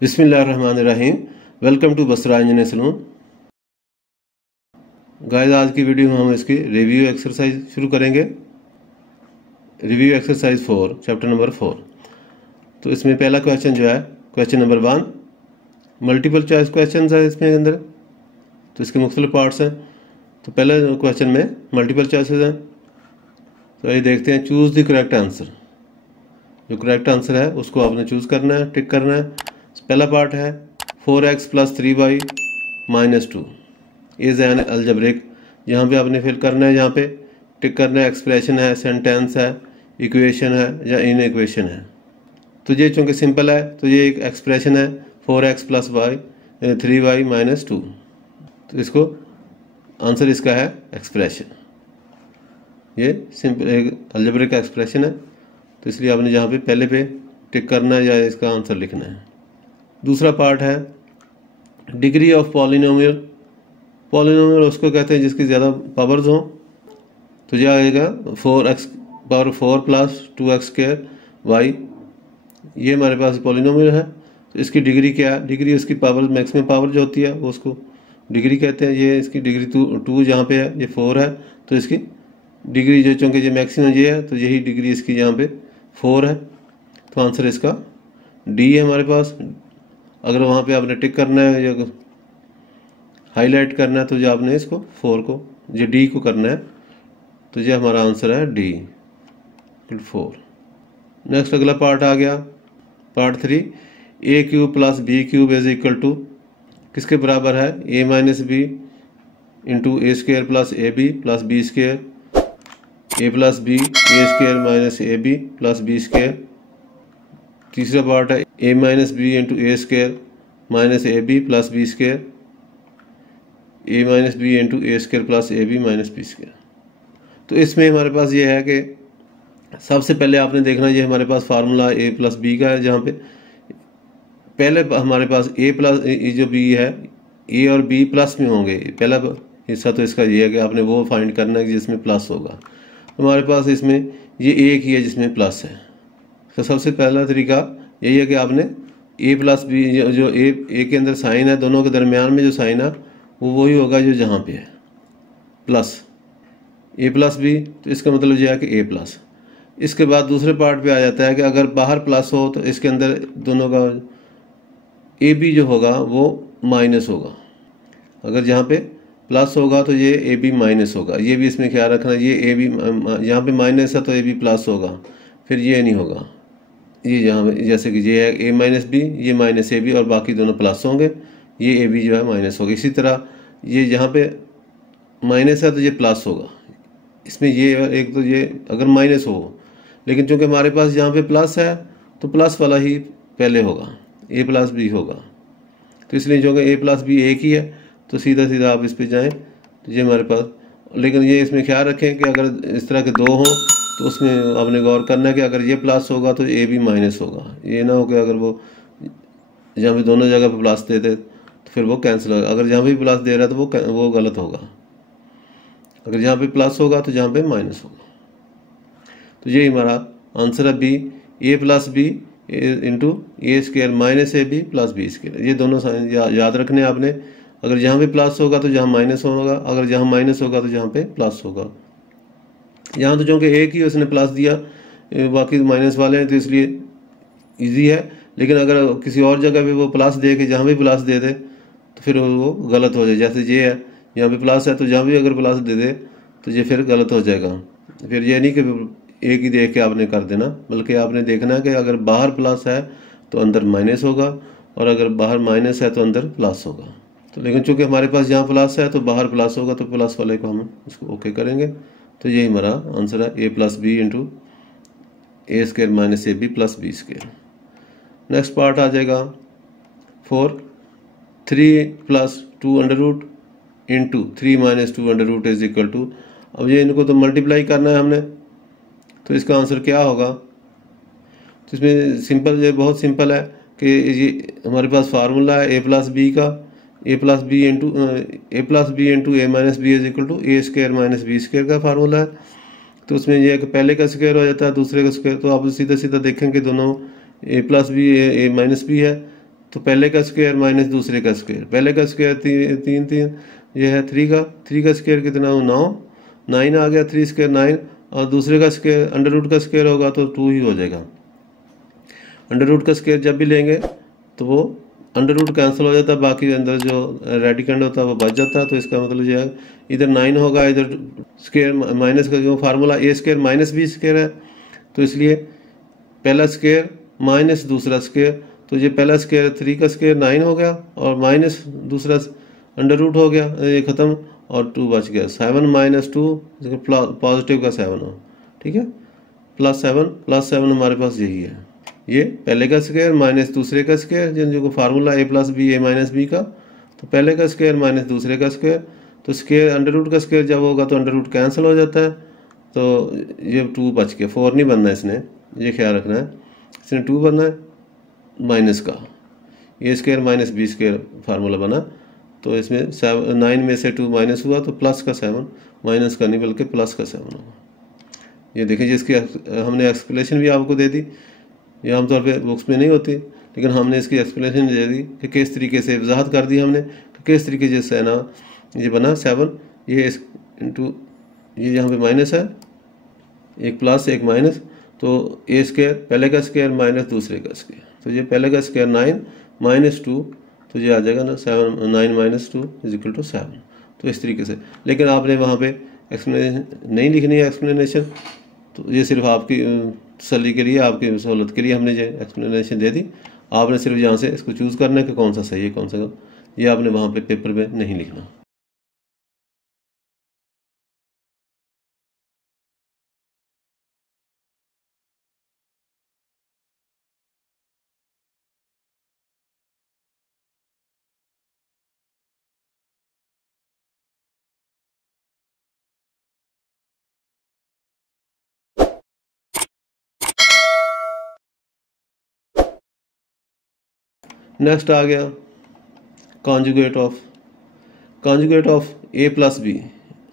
बिस्मिल्लाहिर्रहमानिर्रहीम। Welcome to Basra engineer salon. Guys, आज की वीडियो में हम इसकी रिव्यू एक्सरसाइज शुरू करेंगे। Review exercise 4, chapter number 4। तो इसमें पहला क्वेश्चन जो है question number 1, multiple choice question है इसमें अंदर। तो इसके मुख्तलिफ पार्ट्स हैं। तो पहले क्वेश्चन में मल्टीपल चॉइसेस हैं। तो ये देखते हैं, चूज़ द करेक्ट आंसर। जो करेक्ट आंसर है उसको आपने चूज़ करना है, टिक करना है। पहला पार्ट है 4x + 3y - 2 is an algebraic. यहाँ पे आपने फिल करना है, यहाँ पे टिक करना है। एक्सप्रेशन है, सेंटेंस है, इक्वेशन है या इन इक्वेशन है। तो ये चूँकि सिंपल है तो ये एक एक्सप्रेशन है 4x + 3y - 2। तो इसको आंसर इसका है एक्सप्रेशन। ये सिंपल एक अलजेब्रिक एक्सप्रेशन है। तो इसलिए आपने यहाँ पे पहले पे टिक करना है या इसका आंसर लिखना है। दूसरा पार्ट है डिग्री ऑफ पॉलिनोमियल। पॉलिनोमियल उसको कहते हैं जिसकी ज़्यादा पावर्स हों। तो यह आएगा 4x + 4 + 2x² y। ये हमारे पास पॉलिनोमियल है। तो इसकी डिग्री क्या है? डिग्री उसकी पावर, मैक्सिमम पावर जो होती है वो उसको डिग्री कहते हैं। ये इसकी डिग्री 2 जहाँ पे है, ये 4 है। तो इसकी डिग्री जो, चूँकि ये मैक्सिमम ये है तो यही डिग्री इसकी यहाँ पे 4 है। तो आंसर इसका डी है हमारे पास। अगर वहाँ पे आपने टिक करना है या हाईलाइट करना है तो जो आपने इसको 4 को, जो डी को करना है। तो ये हमारा आंसर है डी 4। नेक्स्ट अगला पार्ट आ गया पार्ट 3, a³ + b³ = किसके बराबर है? a - b × a² + ab + b², a + b a² - ab + b²। तीसरा पार्ट है a - b × a² - ab + b², a - b × a² - b²। तो इसमें हमारे पास ये है कि सबसे पहले आपने देखना, ये हमारे पास फार्मूला a + b का है। जहाँ पे पहले हमारे पास जो b है, a और b प्लस में होंगे। पहला हिस्सा तो इसका ये है कि आपने वो फाइंड करना है जिसमें प्लस होगा। हमारे पास इसमें ये एक ही है जिसमें प्लस है। तो सबसे पहला तरीका यही है कि आपने a + b, जो a के अंदर साइन है, दोनों के दरमियान में जो साइन है वो वही होगा जो जहाँ पे है प्लस a + b। तो इसका मतलब यह है कि a+। इसके बाद दूसरे पार्ट पे आ जाता है कि अगर बाहर प्लस हो तो इसके अंदर दोनों का ab जो होगा वो माइनस होगा। अगर जहाँ पे प्लस होगा तो ये ab- होगा। ये भी इसमें ख्याल रखना। ये ab यहाँ पे माइनस है तो ab+ होगा, फिर ये नहीं होगा। ये यहाँ जैसे कि ये है a - b, ये -ab और बाकी दोनों प्लस होंगे। ये ab जो है माइनस होगा। इसी तरह ये यहाँ पे माइनस है तो ये प्लस होगा। इसमें ये एक, तो ये अगर माइनस हो, लेकिन चूँकि हमारे पास यहाँ पे प्लस है तो प्लस वाला ही पहले होगा, a + b होगा। तो इसलिए जो a + b एक ही है तो सीधा सीधा आप इस पे जाएं तो ये हमारे पास। लेकिन ये इसमें ख्याल रखें कि अगर इस तरह के दो हों तो उसमें आपने गौर करना है कि अगर ये प्लस होगा तो a भी माइनस होगा। ये ना हो कि अगर वो जहाँ पे दोनों जगह पे प्लस दे दे तो फिर वो कैंसिल होगा। अगर जहाँ पे प्लस दे रहा है तो वो गलत होगा। अगर जहाँ पे प्लस होगा तो जहाँ पे माइनस होगा। तो यही हमारा आंसर है B, a + b × a² - ab + b²। ये दोनों याद रखने आपने। अगर जहाँ पे प्लस होगा तो जहाँ माइनस होगा, अगर जहाँ माइनस होगा तो जहाँ पे प्लस होगा। यहाँ तो चूँकि एक ही उसने प्लस दिया, बाकी माइनस वाले हैं, तो इसलिए इजी है। लेकिन अगर किसी और जगह पे वो प्लस दे के जहाँ भी प्लस दे दे तो फिर वो गलत हो जाए। जैसे ये है, यहाँ पे प्लस है तो जहाँ भी अगर प्लस दे दे तो ये फिर गलत हो जाएगा। फिर ये नहीं कि एक ही देख के आपने कर देना, बल्कि आपने देखना है कि अगर बाहर प्लस है तो अंदर माइनस होगा, और अगर बाहर माइनस है तो अंदर प्लस होगा। तो लेकिन चूँकि हमारे पास यहाँ प्लस है तो बाहर प्लस होगा, तो प्लस वाले को हम उसको ओके करेंगे। तो यही हमारा आंसर है a + b × a² - ab + b²। Next part आ जाएगा 4, 3 + 2√, × 3 - 2√, अब ये इनको तो मल्टीप्लाई करना है हमने। तो इसका आंसर क्या होगा? तो इसमें सिंपल, ये बहुत सिंपल है कि ये हमारे पास फार्मूला है a + b का, a + b × a + b × a - b = a² - b² का फार्मूला है। तो उसमें यह कि पहले का स्क्वायर हो जाता है, दूसरे का स्क्वायर। तो आप सीधा सीधा देखें कि दोनों a + b a - b है तो पहले का स्क्वायर माइनस दूसरे का स्क्वायर, पहले का स्क्वायर 3 ये है 3 का स्क्वायर कितना हो 9, 9 आ गया, 3 स्क्वायर 9, और दूसरे का स्क्वायर अंडर रूट का स्क्वायर होगा तो 2 ही हो जाएगा। अंडर रूट का स्क्वायर जब भी लेंगे तो वो अंडर रूट कैंसिल हो जाता है, बाकी अंदर जो रेडिकेंड होता है वो बच जाता है। तो इसका मतलब जो है इधर 9 होगा, इधर स्क्वायर माइनस का जो फार्मूला ए स्क्वायर माइनस बी स्क्वायर है, तो इसलिए पहला स्क्वायर माइनस दूसरा स्क्वायर, तो ये पहला स्क्वायर 3 का स्क्वायर 9 हो गया और माइनस दूसरा अंडर रूट हो गया, ये ख़त्म, और 2 बच गया। 7 माइनस 2 पॉजिटिव का 7 हो, ठीक है, +7 हमारे पास यही है। ये पहले का स्क्वायर माइनस दूसरे का स्क्वायर, जो formula a + b a - b का, तो पहले का स्क्वायर माइनस दूसरे का स्क्वायर, तो स्क्वायर अंडर रूट का स्क्वायर जब होगा तो अंडर रूट कैंसिल हो जाता है, तो ये 2 बच गया। 4 नहीं बनना इसने, ये ख्याल रखना है, इसने 2 बनना है माइनस का, a square minus B square formula बना, तो इसमें 9 में से 2 माइनस हुआ तो प्लस का 7, माइनस का नहीं बल्कि प्लस का 7 होगा। ये देखिए जिसकी हमने एक्सप्लेनेशन भी आपको दे दी, ये आमतौर पे बुक्स में नहीं होती, लेकिन हमने इसकी एक्सप्लेनेशन दे दी कि किस तरीके से वजाहत कर दी हमने कि किस तरीके से है ना ये बना 7, ये इस इंटू ये यहाँ पे माइनस है, एक प्लस एक माइनस, तो ए स्क्वायर पहले का स्क्वायर माइनस दूसरे का स्क्वायर, तो ये पहले का स्क्वायर 9 माइनस 2, तो ये आ जाएगा ना 7 9 माइनस 2 = 7। तो इस तरीके से, लेकिन आपने वहाँ पे एक्सप्लेनेशन नहीं लिखनी है एक्सप्लेनेशन, तो ये सिर्फ आपकी तसल्ली के लिए, आपकी सहूलत के लिए हमने ये एक्सप्लेनेशन दे दी। आपने सिर्फ यहाँ से इसको चूज़ करना है कि कौन सा सही है कौन सा गलत, ये आपने वहाँ पे पेपर में नहीं लिखना। नेक्स्ट आ गया conjugate of a + b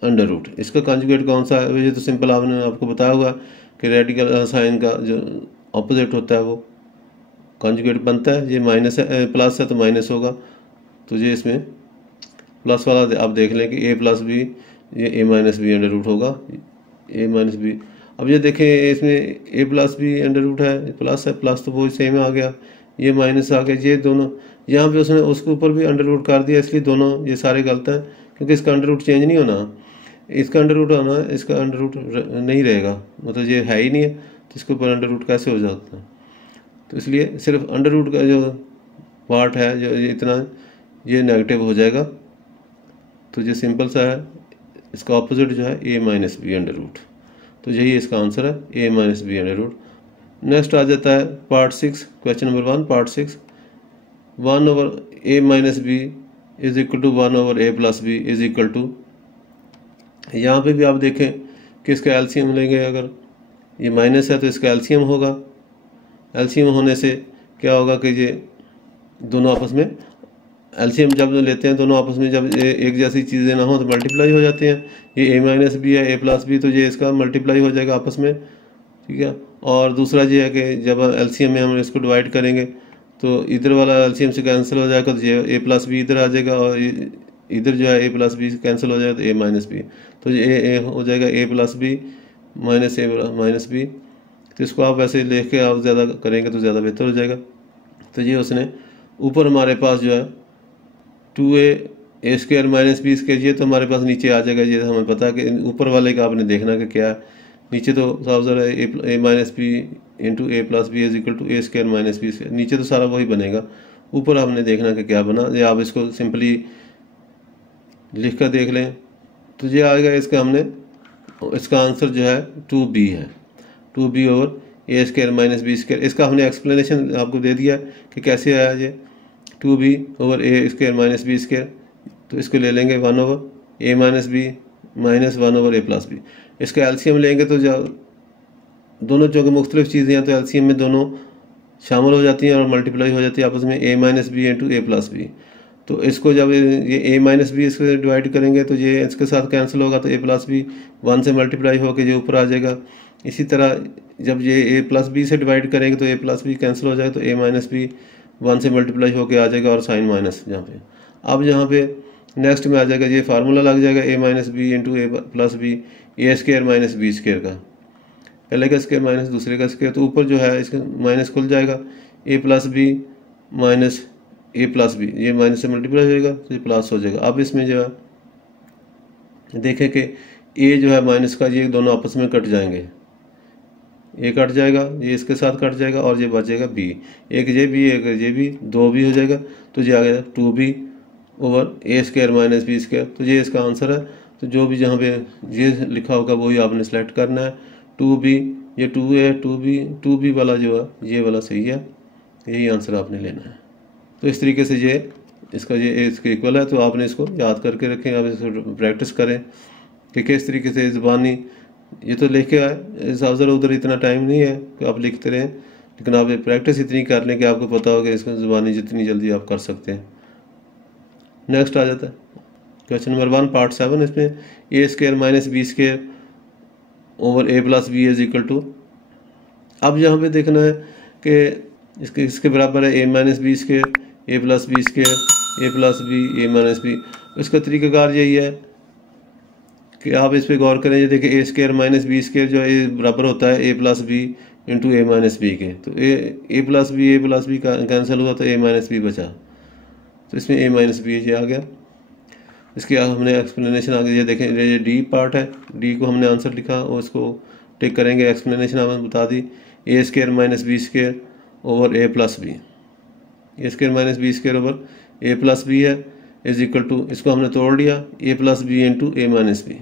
under root. इसका कॉन्जुगेट कौन सा है? ये तो सिंपल आपने आपको बताया होगा कि रेडिकल साइन का जो ऑपोजिट होता है वो कॉन्जुगेट बनता है। ये माइनस है, प्लस है तो माइनस होगा, तो ये इसमें प्लस वाला आप देख लें कि a + b, ये a - b अंडर रूट होगा, a - b। अब ये देखें इसमें a + b अंडर रूट है, प्लस है, प्लस तो वो सेम आ गया, ये माइनस आ गया, ये दोनों यहाँ पे उसने उसके ऊपर भी अंडर रूट कर दिया, इसलिए दोनों ये सारे गलत हैं, क्योंकि इसका अंडर रूट चेंज नहीं होना, इसका अंडर रूट होना है, इसका अंडर रूट नहीं रहेगा, मतलब ये है ही नहीं है, तो इसके ऊपर अंडर रूट कैसे हो जाता है? तो इसलिए सिर्फ अंडर रूट का जो पार्ट है जो ये इतना, ये नेगेटिव हो जाएगा, तो ये सिंपल सा है, इसका ऑपोजिट जो है a - b अंडर रूट, तो यही इसका आंसर है a - b under root. Next आ जाता है part 6, question number 1, part 6, 1/a - b = 1/a + b = यहाँ पे भी आप देखें कि इसका एलसीएम लेंगे, अगर ये माइनस है तो इसका एलसीएम होगा, एलसीएम होने से क्या होगा कि ये दोनों आपस में एलसीएम जब लेते हैं दोनों आपस में, जब एक जैसी चीज़ें ना हो तो मल्टीप्लाई हो जाते हैं। ये a - b है, a + b, तो ये इसका मल्टीप्लाई हो जाएगा आपस में, ठीक है। और दूसरा ये है कि जब एलसीएम में हम इसको डिवाइड करेंगे तो इधर वाला एलसीएम से कैंसिल हो जाएगा, तो ये a + b इधर आ जाएगा, और इधर जो है a + b कैंसिल हो जाएगा तो a - b, तो ये हो जाएगा a + b - a - b। तो इसको आप वैसे लिख के आप ज़्यादा करेंगे तो ज़्यादा बेहतर हो जाएगा। तो ये उसने ऊपर हमारे पास जो है 2a² - b², ये तो हमारे पास नीचे आ जाएगा, ये हमें पता है कि ऊपर वाले का आपने देखना कि क्या है। नीचे तो साफ ज़रा a - b × a + b = a² - b², नीचे तो सारा वही बनेगा, ऊपर आपने देखना कि क्या बना। ये आप इसको सिंपली लिख कर देख लें तो ये आएगा, इसका आंसर जो है 2b है, 2b/a² - b²। इसका हमने एक्सप्लेनेशन आपको दे दिया कि कैसे आया ये 2b/a² - b², तो इसको ले लेंगे 1/a - b - 1/a + b। इसका एलसीएम लेंगे तो दोनों जो मुख्तलिफ चीज़ें हैं तो एलसीएम में दोनों शामिल हो जाती हैं और मल्टीप्लाई हो जाती है आपस में, a - b × a + b। तो इसको जब ये a - b इसको डिवाइड करेंगे तो ये इसके साथ कैंसिल होगा, तो a + b 1 से मल्टीप्लाई होकर ये ऊपर आ जाएगा। इसी तरह जब ये a + b से डिवाइड करेंगे तो a + b कैंसिल हो जाएगा, तो a - b 1 से मल्टीप्लाई होके आ जाएगा और साइन माइनस यहाँ पे। अब यहाँ पे नेक्स्ट में आ जाएगा, ये फार्मूला लग जाएगा a minus B into A plus B A square minus B square का, पहले का स्क्वायर माइनस दूसरे का स्क्वायर, तो ऊपर जो है इसका माइनस खुल जाएगा, a plus B minus A plus B, ये माइनस से मल्टीप्लाई हो जाएगा तो ये प्लस हो जाएगा। अब इसमें जो है देखें कि a जो है माइनस का, ये दोनों आपस में कट जाएंगे, ये कट जाएगा, ये इसके साथ कट जाएगा और ये बचेगा b, एक ये b एक ये b, 2b हो जाएगा, तो ये आ गया 2b ओवर ए स्क्वायर माइनस बी स्क्वायर। तो ये इसका आंसर है। तो जो भी जहाँ पे ये लिखा होगा वही आपने सेलेक्ट करना है। 2b, ये 2 है, 2b वाला जो है ये वाला सही है, यही आंसर आपने लेना है। तो इस तरीके से ये इसके इक्वल है, तो आपने इसको याद करके रखें, आप इसको प्रैक्टिस करें कि किस तरीके से ज़बानी, ये तो लिख के आए, इधर उधर इतना टाइम नहीं है कि आप लिखते रहें, लेकिन आप प्रैक्टिस इतनी कर लें कि आपको पता होगा इसको ज़बानी जितनी जल्दी आप कर सकते हैं। नेक्स्ट आ जाता है क्वेश्चन नंबर 1 पार्ट 7। इसमें a square minus B square over a plus b is equal to, अब यहाँ पे देखना है कि इसके बराबर है a minus B square a plus b square a plus B a minus b. इसका तरीक़ाकार यही है कि आप इस पर गौर करें। ये देखिए ए स्क्वायर माइनस बी स्क्वायर जो है बराबर होता है ए plus b into a minus B के, तो ए प्लस बी कैंसिल हुआ तो ए माइनस बी बचा, तो इसमें ए माइनस बी ये आ गया। इसके हमने एक्सप्लेनेशन आगे ये देखें, ये डी पार्ट है, डी को हमने आंसर लिखा और इसको टिक करेंगे, एक्सप्लेनेशन आपने बता दी। A square minus B square over a plus B, A square minus B square over a plus b है इज इक्वल टू, इसको हमने तोड़ लिया a plus b into a minus b,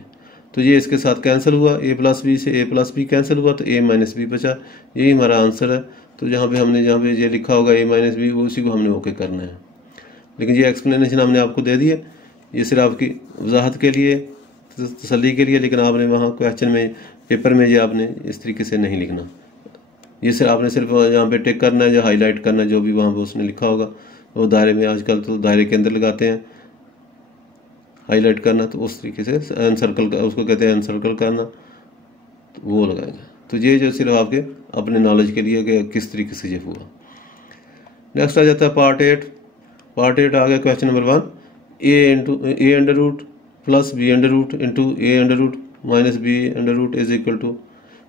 तो ये इसके साथ कैंसिल हुआ, ए प्लस बी से ए प्लस बी कैंसिल हुआ तो ए माइनस बी बचा, यही हमारा आंसर है। तो जहाँ पे ये लिखा होगा ए माइनस बी, उसी को हमने ओके करना है। लेकिन ये एक्सप्लेनेशन हमने आपको दे दी है, ये सिर्फ आपकी वजाहत के लिए, तसल्ली के लिए, लेकिन आपने वहाँ क्वेश्चन में पेपर में ये आपने इस तरीके से नहीं लिखना, ये सिर्फ आपने सिर्फ यहाँ पे टिक करना है, जो हाईलाइट करना है जो भी वहाँ पे उसने लिखा होगा, वो दायरे में, आजकल तो दायरे के अंदर लगाते हैं हाईलाइट करना, तो उस तरीके से अनसर्कल, उसको कहते हैं अनसर्कल करना, तो वो लगाएगा। तो ये जो सिर्फ आपके अपने नॉलेज के लिए कि किस तरीके से ये हुआ। नेक्स्ट आ जाता है पार्ट 8। पार्ट 8 आ गया question number 1, A under root plus B under root into A under root minus B under root is equal to,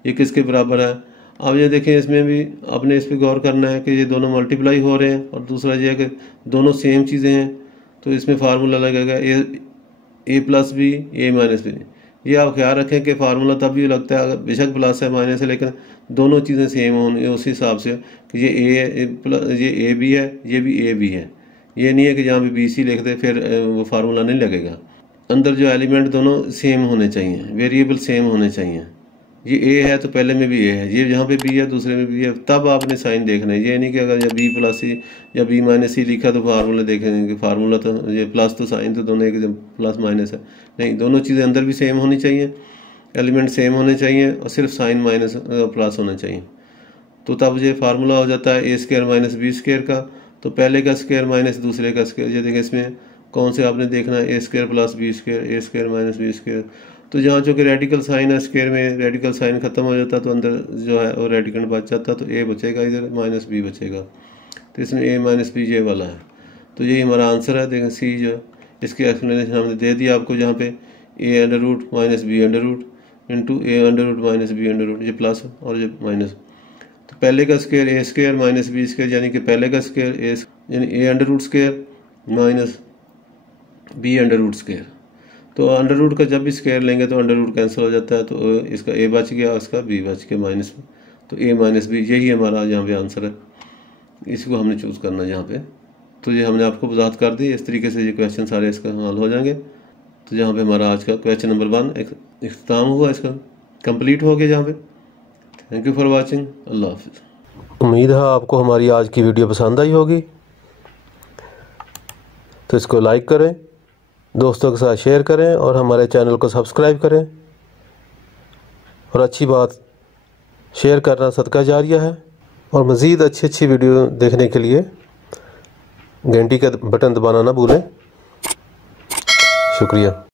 ये किसके बराबर है। अब ये देखें, इसमें भी आपने इस पर गौर करना है कि ये दोनों मल्टीप्लाई हो रहे हैं, और दूसरा ये है कि दोनों सेम चीज़ें हैं, तो इसमें फार्मूला लगेगा ए plus B a minus B. ये आप ख्याल रखें कि फार्मूला तब भी लगता है अगर बेशक प्लस है माइनस है, लेकिन दोनों चीज़ें सेम होने उस हिसाब से कि ये ए बी है, ये भी ए बी है। ये नहीं है कि जहाँ पे बी सी लिख दे फिर वो फार्मूला नहीं लगेगा। अंदर जो एलिमेंट दोनों सेम होने चाहिए, वेरिएबल सेम होने चाहिए। ये ए है तो पहले में भी ए है, ये जहाँ पे बी है दूसरे में बी है, तब आपने साइन देखना है। ये नहीं कि अगर या बी प्लस सी या बी माइनस सी लिखा तो फार्मूला देखेंगे, फार्मूला तो ये प्लस तो साइन तो दोनों एक प्लस माइनस है, नहीं, दोनों चीज़ें अंदर भी सेम होनी चाहिए, एलिमेंट सेम होने चाहिए, और सिर्फ साइन माइनस प्लस होना चाहिए। तो तब ये फार्मूला हो जाता है ए स्क्वायर माइनस बी स्क्वायर का, तो पहले का स्क्वायर माइनस दूसरे का स्क्वायर। ये देखें इसमें कौन से आपने देखना है, ए square plus b square, a square minus B square. तो जहाँ जो कि रेडिकल साइन है स्क्वायर में, रेडिकल साइन खत्म हो जाता तो अंदर जो है वो रेडिकल बच जाता, तो ए बचेगा, इधर माइनस बी बचेगा, तो इसमें ए माइनस बी ये वाला है। तो यही हमारा आंसर है। देखें सी जो इसकी एक्सप्लेनेशन हमने दे दिया आपको, जहाँ पे a under root minus B under root into A under root minus B under root, ये प्लस और ये माइनस। तो पहले का square a square minus B square, यानी कि पहले का स्क्वायर यानी a under root square minus B under root square. तो अंडर रूट का जब भी स्क्वायर लेंगे तो अंडर रूट कैंसिल हो जाता है, तो इसका ए बच गया, इसका बी बच गया माइनस में, तो ए माइनस बी, यही हमारा यहाँ पे आंसर है। इसको हमने चूज़ करना है यहाँ पे। तो ये हमने आपको वजाहत कर दी, इस तरीके से ये क्वेश्चन सारे इसका हल हो जाएंगे। तो यहाँ पे हमारा आज का क्वेश्चन नंबर 1 इख्तिताम हुआ, इसका कंप्लीट हो गया यहाँ पे। Thank you for watching. अल्लाह हाफिज़। उम्मीद है आपको हमारी आज की वीडियो पसंद आई होगी, तो इसको लाइक करें, दोस्तों के साथ शेयर करें और हमारे चैनल को सब्सक्राइब करें। और अच्छी बात, शेयर करना सदका जारिया है। और मज़ीद अच्छी वीडियो देखने के लिए घंटी का बटन दबाना ना भूलें। शुक्रिया।